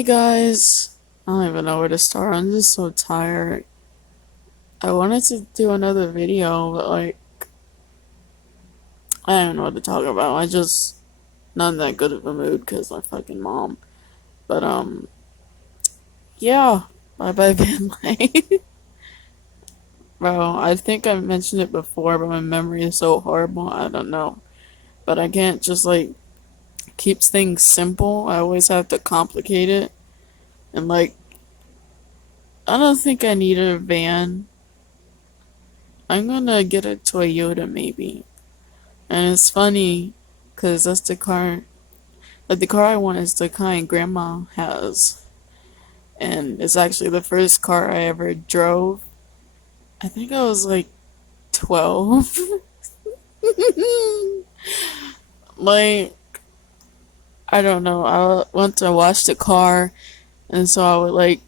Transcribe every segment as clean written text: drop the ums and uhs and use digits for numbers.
Hey guys, I don't even know where to start. I'm just so tired. I wanted to do another video, but I don't know what to talk about. I just not in that good of a mood because my fucking mom. But yeah, bye bye van life. Bro, I think I mentioned it before, but my memory is so horrible. I don't know, but I can't just keep things simple. I always have to complicate it, and I don't think I need a van. I'm gonna get a Toyota maybe. And it's funny, cause that's the car. Like the car I want is the kind Grandma has, and it's actually the first car I ever drove. I think I was like 12. Like I don't know. I went to wash the car, and so I would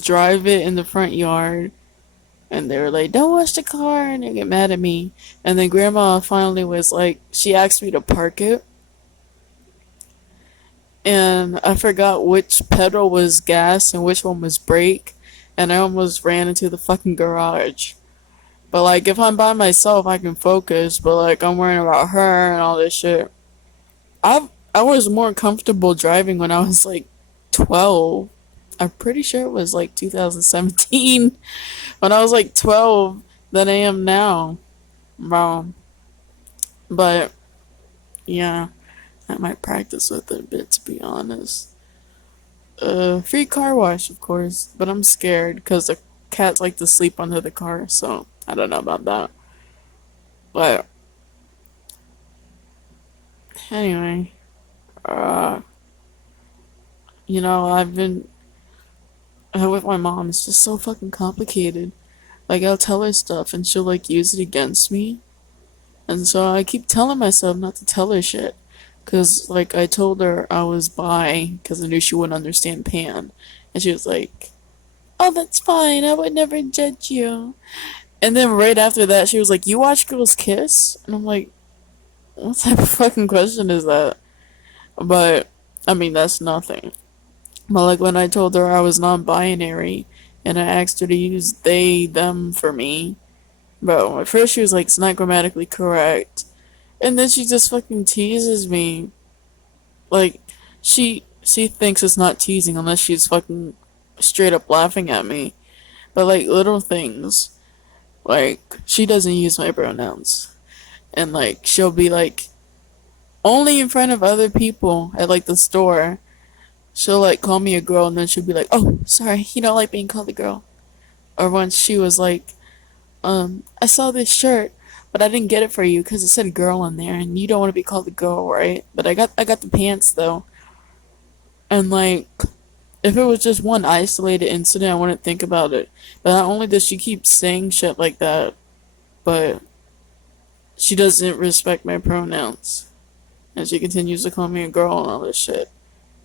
drive it in the front yard, and they were like, "Don't wash the car," and they get mad at me. And then Grandma finally was like, she asked me to park it and I forgot which pedal was gas and which one was brake, and I almost ran into the fucking garage. But if I'm by myself, I can focus. But I'm worrying about her and all this shit. I was more comfortable driving when I was 12. I'm pretty sure it was 2017 when I was 12 than I am now, bro. But yeah, I might practice with it a bit to be honest. Free car wash, of course, but I'm scared because the cats like to sleep under the car, so I don't know about that. But anyway, uh, I've been with my mom. It's just so fucking complicated. I'll tell her stuff and she'll use it against me, and so I keep telling myself not to tell her shit. Cause I told her I was bi because I knew she wouldn't understand pan, and she was like, "Oh, that's fine. I would never judge you." And then right after that, she was like, "You watch girls kiss?" And I'm like, "What type of fucking question is that?" But I mean, that's nothing. But when I told her I was non-binary, and I asked her to use they them for me, bro, at first she was like, "It's not grammatically correct," and then she just fucking teases me. Like, she thinks it's not teasing unless she's fucking straight up laughing at me. But little things. She doesn't use my pronouns. And she'll be only in front of other people at the store. She'll call me a girl, and then she'll be like, "Oh, sorry, you don't like being called a girl." Or once she was like, "I saw this shirt, but I didn't get it for you because it said girl on there, and you don't want to be called a girl, right? But I got the pants though." And if it was just one isolated incident, I wouldn't think about it. But not only does she keep saying shit like that, but she doesn't respect my pronouns. And she continues to call me a girl and all this shit.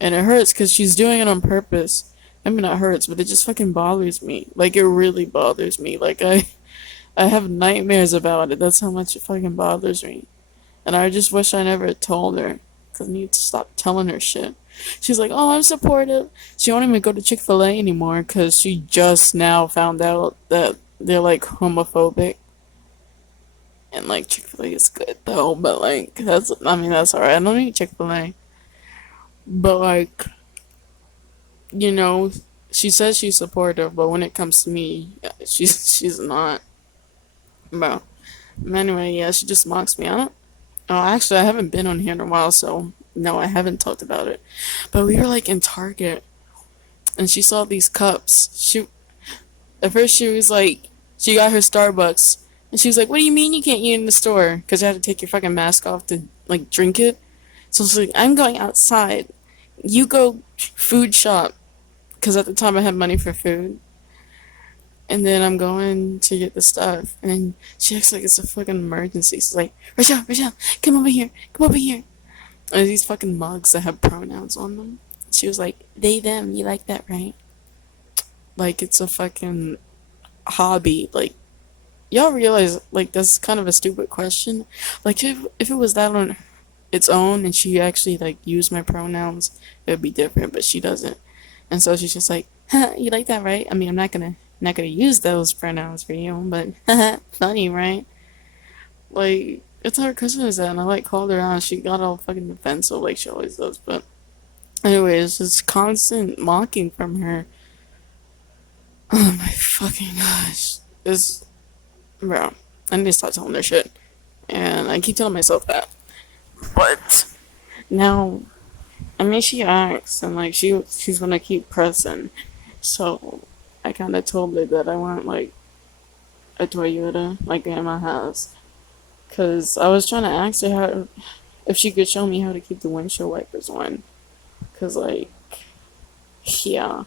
And it hurts because she's doing it on purpose. I mean, it hurts, but it just fucking bothers me. It really bothers me. I have nightmares about it. That's how much it fucking bothers me. And I just wish I never told her. Because I need to stop telling her shit. She's like, "Oh, I'm supportive." She won't even go to Chick-fil-A anymore because she just now found out that they're homophobic. And Chick-fil-A is good though, but that's alright. I don't eat Chick-fil-A. But you know, she says she's supportive, but when it comes to me, she's not. But anyway, yeah, she just mocks me. I don't. Oh, actually, I haven't been on here in a while, so no, I haven't talked about it. But we were in Target, and she saw these cups. At first she was like, she got her Starbucks, and she was like, "What do you mean you can't eat in the store? Because you have to take your fucking mask off to drink it." So she's like, "I'm going outside. You go food shop." Because at the time I had money for food. And then I'm going to get the stuff, and she acts like it's a fucking emergency. She's like, "Rochelle, Rochelle, come over here, come over here." And these fucking mugs that have pronouns on them. She was like, "They, them, you like that, right?" It's a fucking hobby. Y'all realize, that's kind of a stupid question. If it was that on its own and she actually like used my pronouns, it would be different, but she doesn't. And so she's just like, huh, you like that, right? I mean, I'm not gonna use those pronouns for you, but funny, right? Like, it's our Christmas and I like called her out. She got all fucking defensive like she always does. But anyways, just constant mocking from her. Oh my fucking gosh. This, bro, I need to stop telling her shit. And I keep telling myself that. But now, I mean, she acts and like she's gonna keep pressing. So I kind of told her that I want like a Toyota like Grandma has. Cause I was trying to ask her how if she could show me how to keep the windshield wipers on. Cause like, yeah.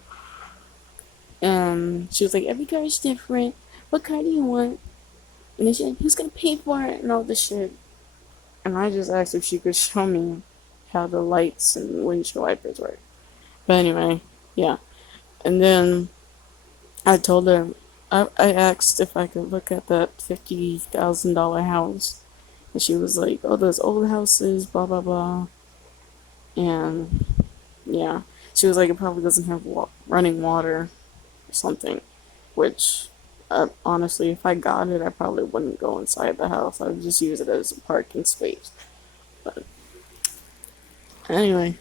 She was like, every car is different. What car do you want? And then she's like, who's gonna pay for it and all this shit. And I just asked if she could show me how the lights and windshield wipers work. But anyway, yeah. And then I told her, I asked if I could look at that $50,000 house. And she was like, oh, those old houses, blah, blah, blah. And yeah, she was like, it probably doesn't have running water or something. Which, honestly, if I got it, I probably wouldn't go inside the house. I would just use it as a parking space. But anyway,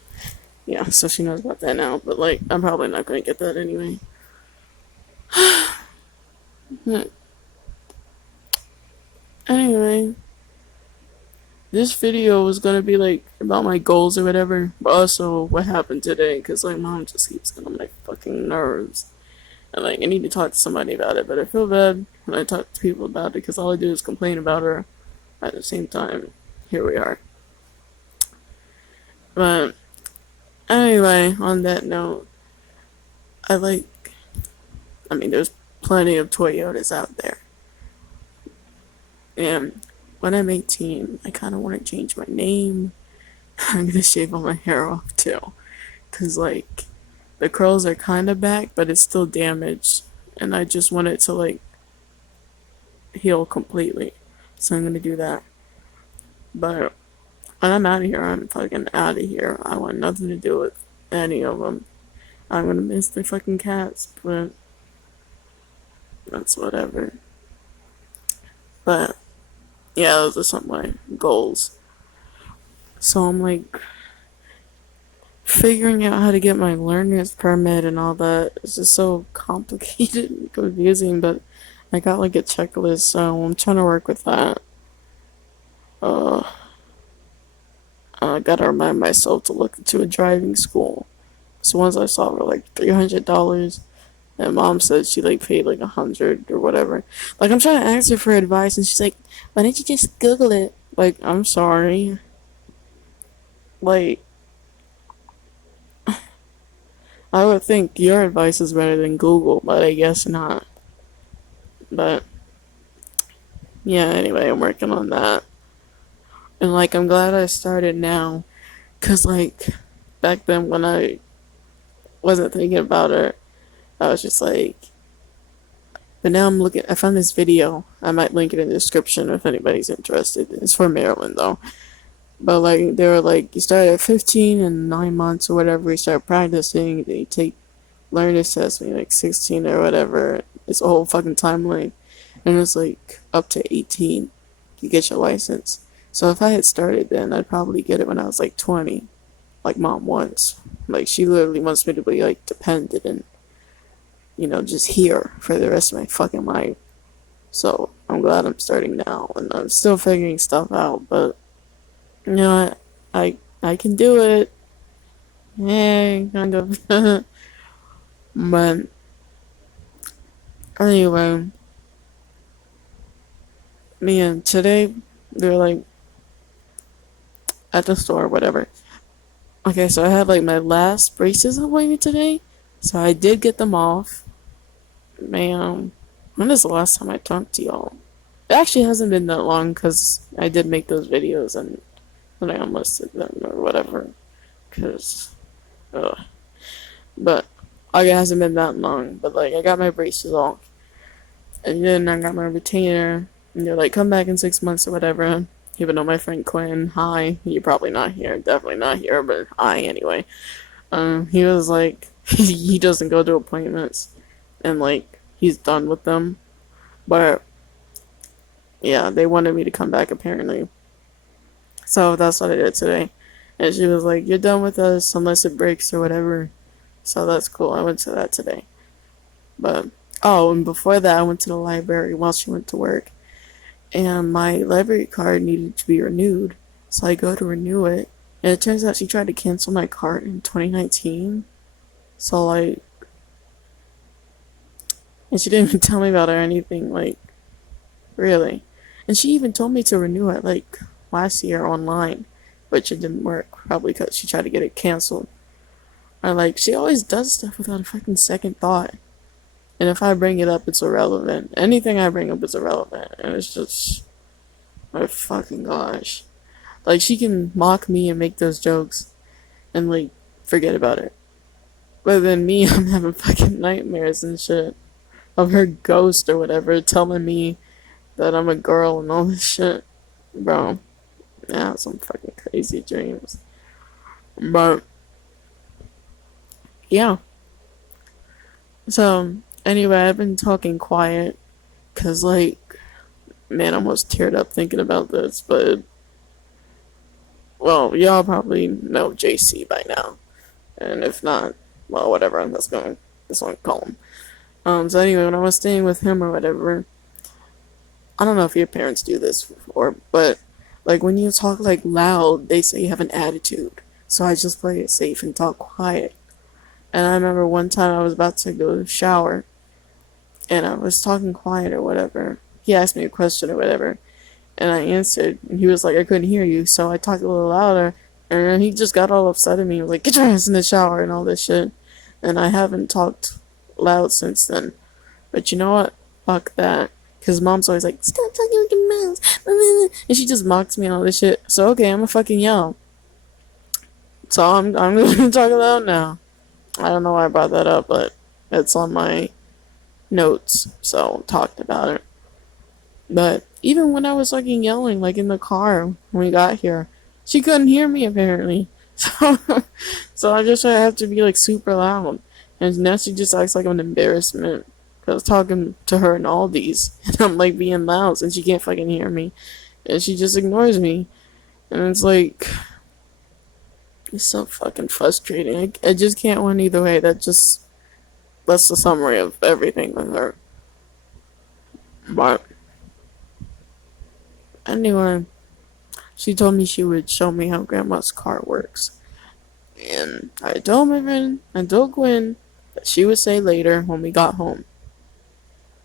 yeah, so she knows about that now. But like, I'm probably not gonna get that anyway. Anyway, this video was gonna be like about my goals or whatever, but also what happened today, because like mom just keeps getting on my fucking nerves. And like I need to talk to somebody about it, but I feel bad when I talk to people about it because all I do is complain about her. At the same time, here we are. But anyway, on that note, I like. I mean, there's plenty of Toyotas out there, and when I'm 18, I kind of want to change my name. I'm gonna shave all my hair off too, cause like the curls are kind of back, but it's still damaged, and I just want it to like heal completely. So I'm gonna do that. But when I'm out of here, I'm fucking out of here. I want nothing to do with any of them. I'm gonna miss the fucking cats, but that's whatever. But yeah, those are some of my goals. So I'm like figuring out how to get my learner's permit and all that. It's just so complicated and confusing, but I got like a checklist, so I'm trying to work with that. Uh, I gotta remind myself to look into a driving school. So ones I saw were like $300, and mom said she like paid like 100 or whatever. Like I'm trying to ask her for advice, and she's like, "Why don't you just Google it?" Like I'm sorry. Like I would think your advice is better than Google, but I guess not. But yeah, anyway, I'm working on that. And like I'm glad I started now, cause like back then when I wasn't thinking about it, I was just like. But now I'm looking. I found this video. I might link it in the description if anybody's interested. It's for Maryland though. But like they were like, you start at 15 and 9 months or whatever. You start practicing. Then you take learner's test when you're like 16 or whatever. It's a whole fucking timeline, and it's like up to 18. You get your license. So if I had started then, I'd probably get it when I was like 20, like mom wants. Like she literally wants me to be like dependent and just here for the rest of my fucking life. So I'm glad I'm starting now, and I'm still figuring stuff out. But I can do it. Yeah, kind of. But anyway, man, today they're like at the store, whatever. Okay, so I had like my last braces appointment today, so I did get them off. Man, when is the last time I talked to y'all? It actually hasn't been that long because I did make those videos and then I almost did them or whatever. Because, but like it hasn't been that long. But like I got my braces off, and then I got my retainer, and they're like, come back in 6 months or whatever. even though my friend Quinn, hi, you're probably not here, definitely not here, but hi anyway. He was like, he doesn't go to appointments, and like he's done with them. But yeah, they wanted me to come back apparently, so that's what I did today. And she was like, "You're done with us unless it breaks or whatever." So that's cool. I went to that today. But oh, and before that, I went to the library while she went to work, and my library card needed to be renewed. So I go to renew it, and it turns out she tried to cancel my card in 2019. So like, and she didn't even tell me about it or anything. Like, really. And she even told me to renew it like last year online, which it didn't work. Probably because she tried to get it canceled. Or like, she always does stuff without a fucking second thought. And if I bring it up, it's irrelevant. Anything I bring up is irrelevant. And it's just, my fucking gosh. Like, she can mock me and make those jokes and, like, forget about it. But then me, I'm having fucking nightmares and shit of her ghost or whatever telling me that I'm a girl and all this shit. Bro, I have some fucking crazy dreams. But, yeah. So, anyway, I've been talking quiet because, like, man, I almost teared up thinking about this, but, well, y'all probably know JC by now. And if not, well, whatever, that's what I call him. So anyway, when I was staying with him or whatever, I don't know if your parents do this before, but, like, when you talk, like, loud, they say you have an attitude. So I just play it safe and talk quiet. And I remember one time I was about to go shower, and I was talking quiet or whatever. He asked me a question or whatever, and I answered, and he was like, I couldn't hear you, so I talked a little louder, and then he just got all upset at me. He was like, get your ass in the shower and all this shit. And I haven't talked loud since then. But you know what? Fuck that. Because mom's always like, stop talking with your mouth. And she just mocks me and all this shit. So okay, I'm a fucking yell. So I'm gonna talk loud now. I don't know why I brought that up, but it's on my notes, so talked about it. But even when I was fucking yelling, like in the car when we got here, she couldn't hear me apparently. So I just have to be like super loud, and now she just acts like an embarrassment. I was talking to her in Aldi's, and I'm like being loud, and she can't fucking hear me, and she just ignores me, and it's like, it's so fucking frustrating. I just can't win either way. That's the summary of everything with her. But anyway, she told me she would show me how grandma's car works. And I told my friend, I told Gwen, that she would say later when we got home.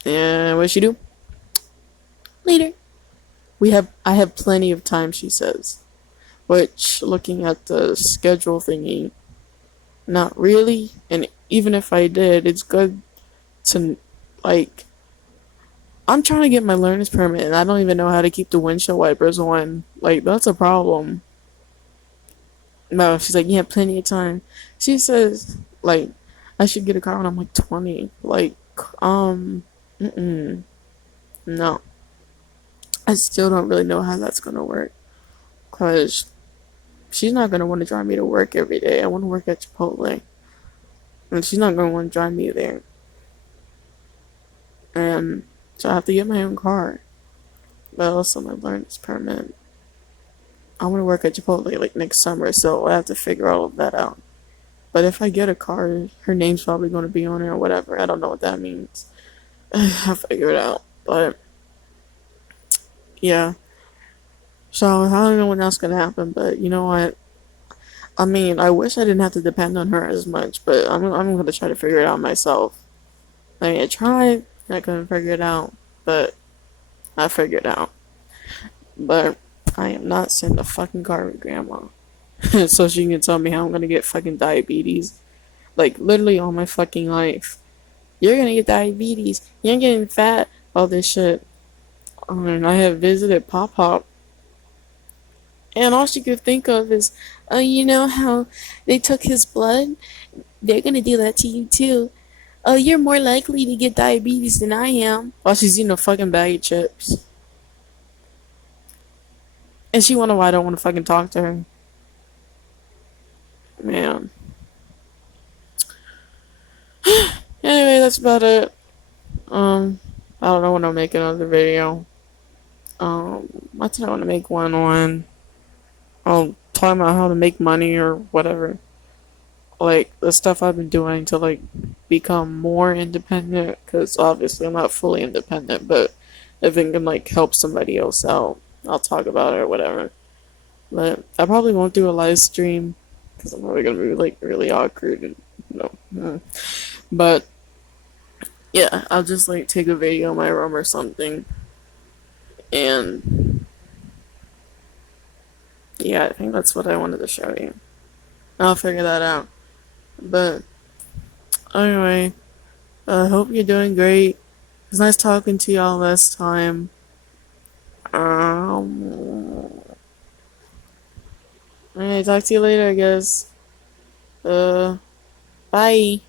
And what'd she do? Later. I have plenty of time, she says. Which, looking at the schedule thingy, not really. And even if I did, it's good to, like, I'm trying to get my learner's permit, and I don't even know how to keep the windshield wipers on. Like, that's a problem. No, she's like, you have plenty of time. She says, like, I should get a car when I'm like 20. Like, no. I still don't really know how that's gonna work. Because she's not gonna want to drive me to work every day. I want to work at Chipotle. And she's not gonna want to drive me there. And so I have to get my own car. But also my learner's permit. I want to work at Chipotle like next summer, so I have to figure all of that out. But if I get a car, her name's probably going to be on it or whatever. I don't know what that means. I'll figure it out. But yeah. So I don't know when that's going to happen, but you know what? I mean, I wish I didn't have to depend on her as much, but I'm going to try to figure it out myself. I mean, I tried, I couldn't figure it out, but I figured it out. But I am not sending a fucking car with grandma. So she can tell me how I'm gonna get fucking diabetes. Like, literally all my fucking life. You're gonna get diabetes. You're getting fat. All this shit. And I have visited Pop Pop. And all she could think of is, oh, you know how they took his blood? They're gonna do that to you too. Oh, you're more likely to get diabetes than I am. While she's eating a fucking bag of chips. And she wonder why I don't want to fucking talk to her. Man. Anyway, that's about it. I don't know when I'll make another video. I think I want to make one on talking about how to make money or whatever. Like the stuff I've been doing to like become more independent. Because obviously I'm not fully independent, but if it can like help somebody else out, I'll talk about it or whatever. But I probably won't do a live stream because I'm probably gonna be like really awkward and But yeah, I'll just like take a video in my room or something, and yeah, I think that's what I wanted to show you. I'll figure that out. But anyway, I hope you're doing great. It was nice talking to y'all last time. Alright, talk to you later, I guess. Uh, bye.